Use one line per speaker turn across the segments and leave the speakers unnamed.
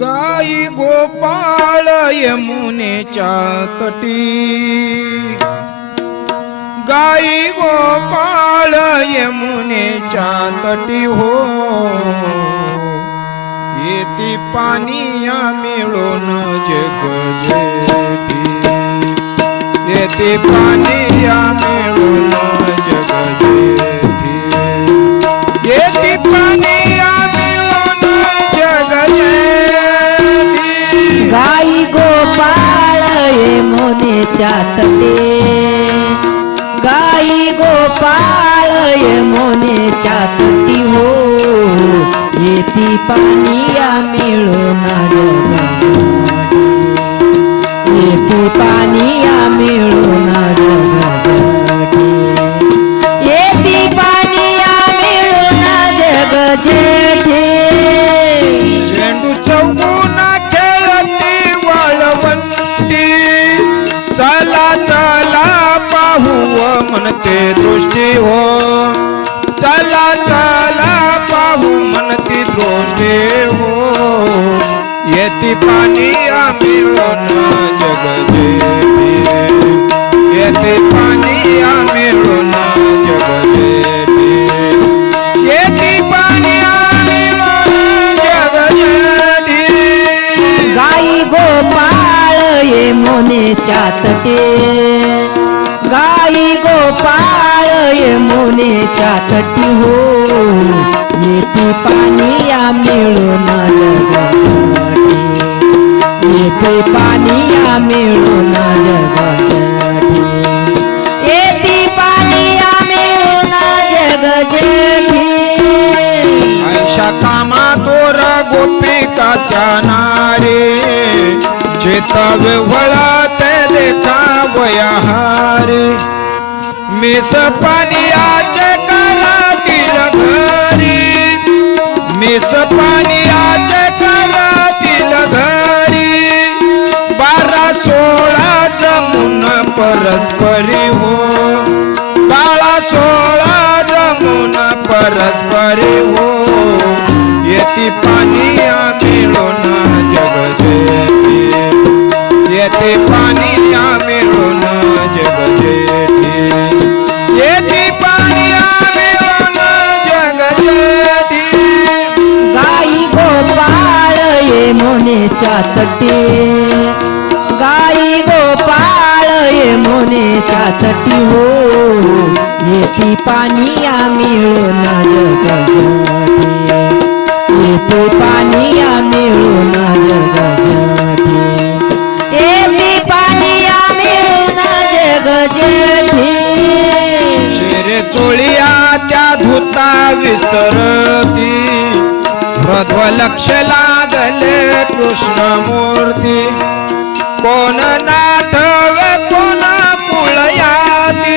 गाई गोपाळ यमुनेच्या तटी गाई गोपाळ यमुनेच्या तटी हो येती पानिया मिळून जग जेठी येते पानिया मिळून
गोपाळ यमुनेच्या तटे गाई गोपाळ यमुनेच्या तटी हो येती पानिया मिळून जगासाठी. येती पानिया मिळून जगासाठी. येती
पाणी आम्ही जग येते पाणी आम्ही जग जेठी पाणी
गाई गोपाळ यमुनेच्या तटे. गाई गोपाळ तटी हो. येते ते पाणी मिळून जगासाठी येते पानिया मिळून जगजेठी
कामा तोर गोपिकाच्या नारे देखा वयाहारे मिस पाणी
मोनेच्या तटी. गाई गोपाळ ये मोनेच्या तटी हो. येती पाणी आम्ही येते पाणी आम्ही जगजाठी येते
लक्ष लागले कृष्णमूर्ती. कोण नाथ कोण कुळयाती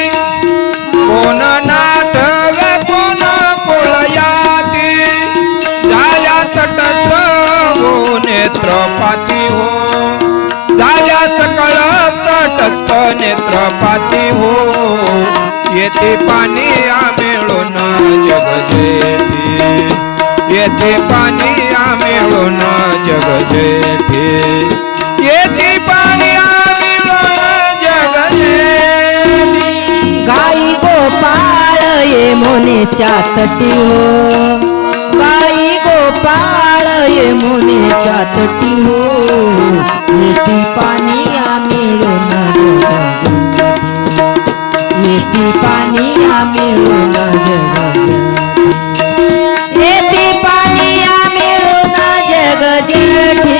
कोण नाथ कोण कुळयाती झाल्या तटस्थ हो नेत्रपाती हो. झाल्या सकळ तटस्थ नेत्रपाती हो. येते पाणी
तटी हो. बाई गोपाळ यमुनेच्या तटी हो. येती पाणी आम्ही येती पाणी आम्ही येती पाणी जग जेठी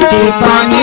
মিষ্টি পানি